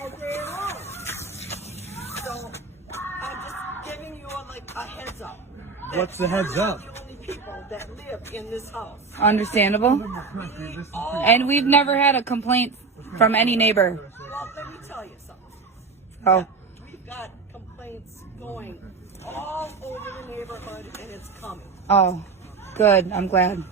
all day long. So I'm just giving you a heads up. What's the heads up? We're not the only people that live in this house. Understandable. And we've never had a complaint from any neighbor. Well, let me tell you something. Oh. We've got complaints going all over the neighborhood, and it's coming. Oh, good. I'm glad.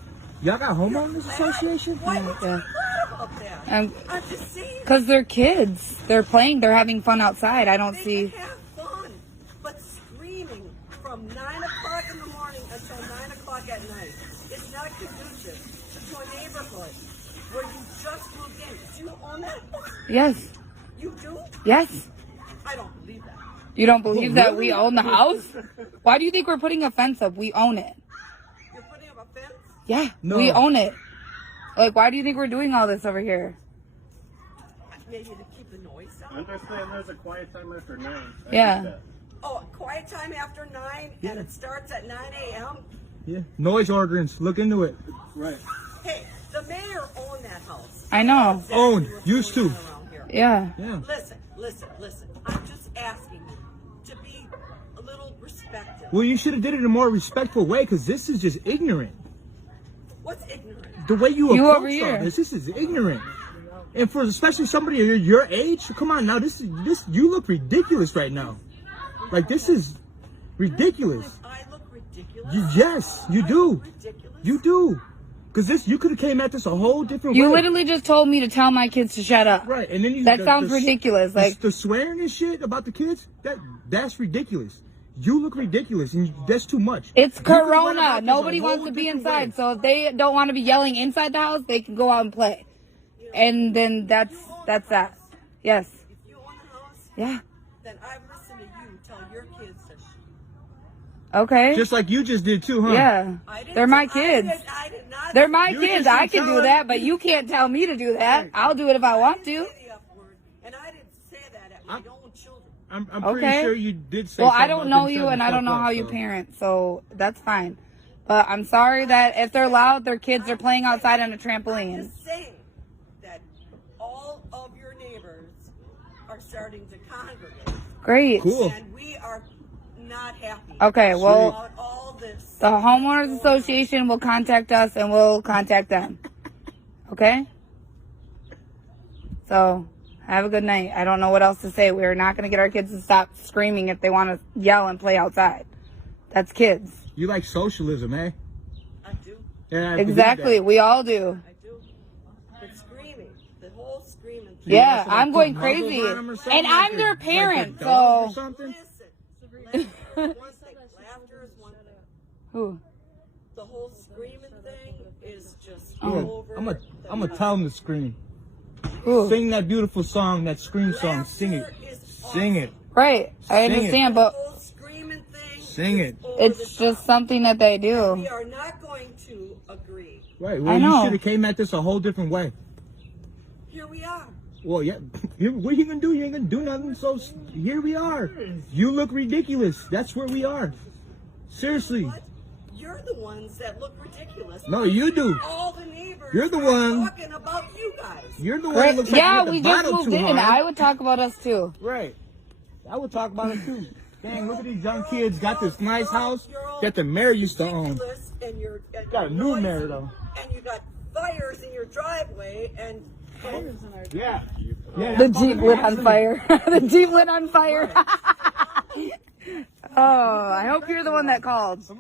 Y'all got homeowners association? Why would you Yeah. lie about that? I'm just saying. Because they're kids. They're playing. They're having fun outside. I don't They see. can have fun, but screaming from 9 o'clock in the morning until 9 o'clock at night is not conducive to a neighborhood where you just moved in. Do you own that? Yes. You do? Yes. I don't believe that. You don't believe that we own the house? Why do you think we're putting a fence up? We own it. You're putting up a fence? Yeah. No. We own it. Like, why do you think we're doing all this over here? Maybe to keep the noise down? Understand there's a quiet time after 9. Yeah. Oh, quiet time after 9 and it starts at 9 a.m.? Yeah. Noise ordinance. Look into it. Right. Hey, the mayor owned that house. I know. Exactly Owned. what's Used going to. on around here. Yeah. Yeah. Listen. I'm just asking you to be a little respectful. Well, you should have did it in a more respectful way, because this is just ignorant. What's ignorant? The way you You over approach here. all this is ignorant. And for especially somebody your age, come on now, this you look ridiculous right now. Like, this is ridiculous. I look ridiculous? Yes, you I do. look ridiculous? You do. Because you could have came at this a whole different You way. literally just told me to tell my kids to shut up. Right, and then you That sounds ridiculous. Like, the swearing and shit about the kids, that's ridiculous. You look ridiculous, and that's too much. it's You could've went Corona. about this Nobody a wants whole to be different inside. way. So if they don't want to be yelling inside the house, they can go out and play. And then that's that. Yes. If you own the house, Yeah. then I've listened to you tell your kids to Okay. Just like you just did too, huh? Yeah. They're my kids. I did not They're my You kids. just I can tell do them- that, but you can't tell me to do that. I'll do it if I want to. say the F word, and I didn't say that at my own children. I'm Okay. pretty sure you did say Well, something I don't about know them you, shutting and the I don't fuck know up, how you so. parent, so that's fine. But I'm sorry that if they're loud, their kids are playing outside on a trampoline. Just saying that all of your neighbors are starting to congregate, Great. Cool. and we are not happy Okay, well, about all this. the homeowners association will contact us, and we'll contact them. Okay? So, have a good night. I don't know what else to say. We're not going to get our kids to stop screaming if they want to yell and play outside. That's kids. You like socialism, eh? I do, Yeah, I believe Exactly. that. We all do. I do. But screaming, the whole screaming thing. Yeah, also, like, I'm going put muzzles crazy. on 'em or something, And like I'm their like parent, dogs or so... something? Listen, laughter is one thing. Laughter is one thing. Who? The whole screaming thing is just Yeah, over. I'm gonna tell them to scream. Who? Sing that beautiful song, that scream song. Sing it. Laughter is Sing it. Right. I Sing it. understand, The but whole screaming thing. Sing is it. over the it's just top. something that they do. We are not going to agree. Right. I Well, you know. should have came at this a whole different way. Here we are. Well, yeah. What are you gonna do? You ain't gonna do nothing. So here we are. You look ridiculous. That's where we are. Seriously. What? You're the ones that look ridiculous. No, you do. All the neighbors You're the are one. talking about you guys. You're the one Right? that looks like Yeah, you we hit the just bottom moved too in. hard. I would talk about us too. Right. I would talk about it too. Dang, look at these young kids. Got this nice house that the mayor used to own. Ridiculous, and you're Got a new noisy, mayor, though. And you got fires in your driveway and Yeah. Yeah. The Jeep lit on fire. The Jeep lit on fire. Oh, I hope you're the one that called.